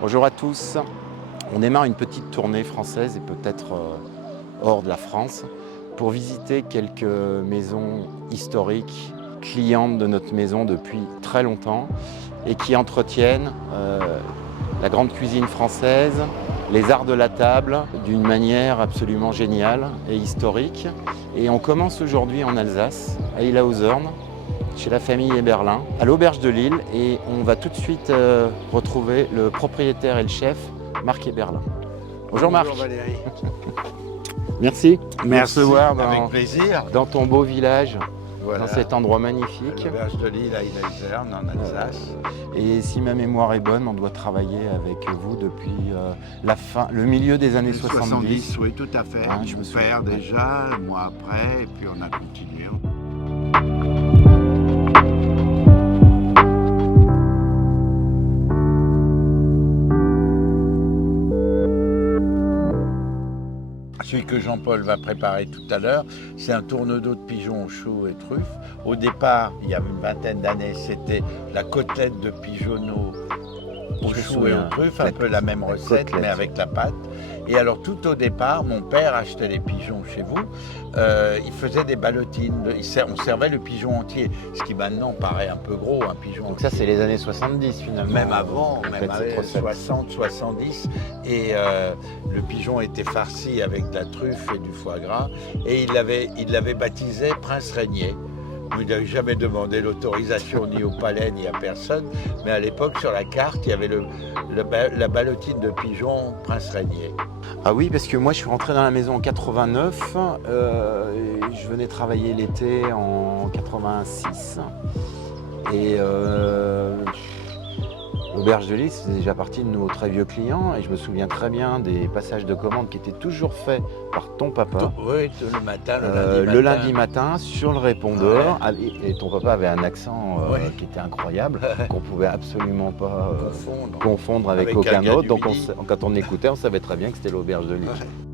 Bonjour à tous. On démarre une petite tournée française et peut-être hors de la France pour visiter quelques maisons historiques, clientes de notre maison depuis très longtemps et qui entretiennent la grande cuisine française, les arts de la table d'une manière absolument géniale et historique. Et on commence aujourd'hui en Alsace, à Illhaeusern, chez la famille Eberlin, à l'auberge de Lille, et on va tout de suite retrouver le propriétaire et le chef, Marc Eberlin. Bonjour Marc. Bonjour Valérie. Merci de me recevoir avec plaisir. dans ton beau village, Voilà. dans cet endroit magnifique. L'auberge de Lille à Illhaeusern en Alsace. Et si ma mémoire est bonne, on doit travailler avec vous depuis le milieu des années 70. Oui, tout à fait. Hein, je me Mon souviens. père déjà, moi après, et puis on a continué. Celui que Jean-Paul va préparer tout à l'heure, c'est un tourne-dos de pigeon aux choux et truffes. Au départ, il y a une vingtaine d'années, c'était la côtelette de pigeonneau aux Je me choux et souviens. aux truffes, un peu la même recette, côtelette. mais avec la pâte. Et alors tout au départ, mon père achetait des pigeons chez vous, il faisait des ballotines, on servait le pigeon entier, ce qui maintenant paraît un peu gros, un pigeon Donc ça, c'est les années 70 finalement. même avant, Faites même cette avec recette. 60, 70. Et le pigeon était farci avec de la truffe et du foie gras. Et il l'avait baptisé Prince Régnier. Il n'avait jamais demandé l'autorisation ni au palais ni à personne. Mais à l'époque, sur la carte, il y avait la ballotine de pigeon Prince Régnier. Ah oui, parce que moi je suis rentré dans la maison en 89, et je venais travailler l'été en 86. Et l'auberge de Lille faisait déjà partie de nos très vieux clients, et je me souviens très bien des passages de commandes qui étaient toujours faits par ton papa. Oui, le matin, Le lundi matin sur le répondeur, et ton papa avait un accent Ouais. qui était incroyable, qu'on pouvait absolument pas confondre. confondre avec Avec aucun un gars autre. du Donc Midi. quand on écoutait, on savait très bien que c'était l'auberge de Lille. Ouais.